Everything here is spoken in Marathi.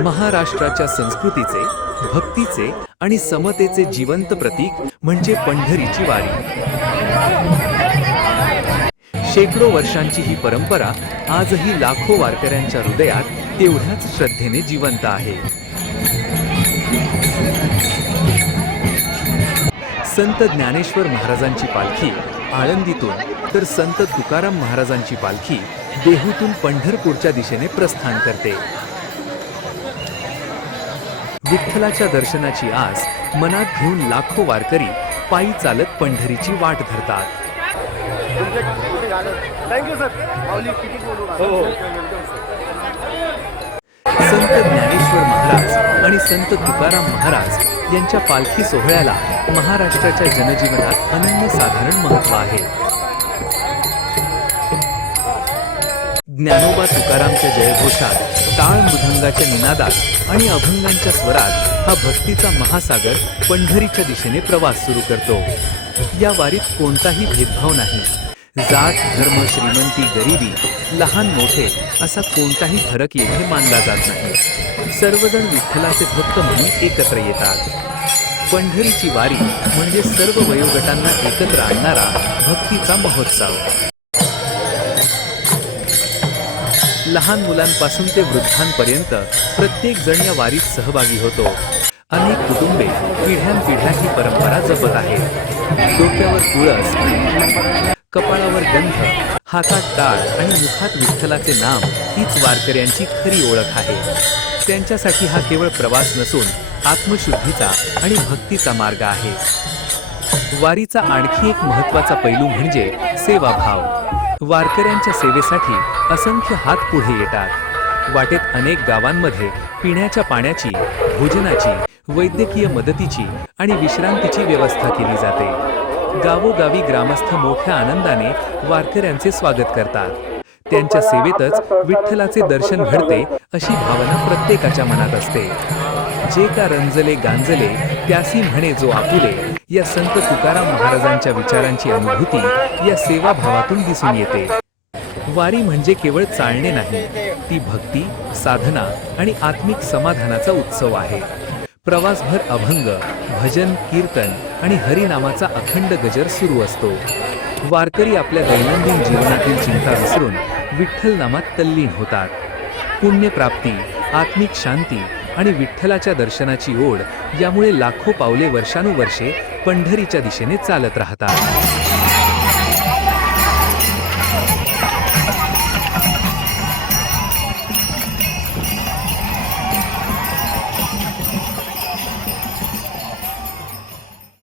महाराष्ट्राच्या संस्कृतीचे, भक्तीचे आणि समतेचे जिवंत प्रतीक म्हणजे पंढरीची वारी। शेकडो वर्षांची ही परंपरा आजही लाखो वारकऱ्यांच्या हृदयात तेवढ्याच श्रद्धेने जिवंत आहे। संत ज्ञानेश्वर महाराजांची पालखी आळंदीतून तर संत तुकाराम महाराजांची पालखी देहूतून पंढरपूरच्या दिशेने प्रस्थान करते। विठ्ठलाच्या दर्शनाची आस मनात घेऊन लाखो वारकरी पायी चालत पंढरीची वाट धरतात। संत ज्ञानेश्वर महाराज आणि संत तुकाराम महाराज यांच्या पालखी सोहळ्याला महाराष्ट्राच्या जनजीवनात अनन्यसाधारण महत्त्व आहे। ज्ञानोबा तुकारामच्या जयघोषात, टाळ मृदंगाच्या निनादात आणि अभंगांच्या स्वरात हा भक्तीचा महासागर पंढरीच्या दिशेने प्रवास सुरू करतो। या वारीत कोणताही भेदभाव नाही। जात, धर्म, श्रीमंती, गरिबी, लहान मोठे असा कोणताही फरक येथे मानला जात नाही। सर्वजण विठ्ठलाचे भक्त म्हणून एकत्र येतात। पंढरीची वारी म्हणजे सर्व वयोगटांना एकत्र आणणारा भक्तीचा महोत्सव। लहान मुलांपासून ते वृद्धांपर्यंत प्रत्येक जण या वारीत सहभागी होतो। अनेक कुटुंबे पिढ्यानपिढ्या ही परंपरा जपत आहेत। डोक्यावर तुळस, कपाळावर गंध, हातात टाळ आणि मुखात विठ्ठलाचे नाम हीच वारकऱ्यांची खरी ओळख आहे। त्यांच्यासाठी हा केवळ प्रवास नसून आत्मशुद्धीचा आणि भक्तीचा मार्ग आहे। वारीचा आणखी एक महत्त्वाचा पैलू म्हणजे सेवाभाव। वारकऱ्यांच्या सेवेसाठी असंख्य हात पुढे येतात। वाटेत अनेक गावांमध्ये पिण्याच्या पाण्याची, भोजनाची, वैद्यकीय मदतीची आणि विश्रांतीची व्यवस्था केली जाते। गावोगावी ग्रामस्थ मोठ्या आनंदाने वारकऱ्यांचे स्वागत करतात। त्यांच्या सेवेतच विठ्ठलाचे दर्शन घडते अशी भावना प्रत्येकाच्या मनात असते। जे का रंजले गांजले त्यासी म्हणे जो आपुले, या संत तुकाराम महाराजांच्या विचारांची अनुभूती या सेवाभावातून दिसून येते। वारी म्हणजे केवळ चालणे नाही, ती भक्ती, साधना आणि आत्मिक समाधानाचा उत्सव आहे। प्रवासभर अभंग, भजन, कीर्तन आणि हरिनामाचा अखंड गजर सुरू असतो। वारकरी आपल्या दैनंदिन जीवनातील चिंता विसरून विठ्ठल नामात तल्लीन होतात। पुण्यप्राप्ती, आत्मिक शांती आणि विठ्ठलाच्या दर्शनाची ओढ यामुळे लाखो पावले वर्षानुवर्षे पंढरीच्या दिशेने चालत राहतात।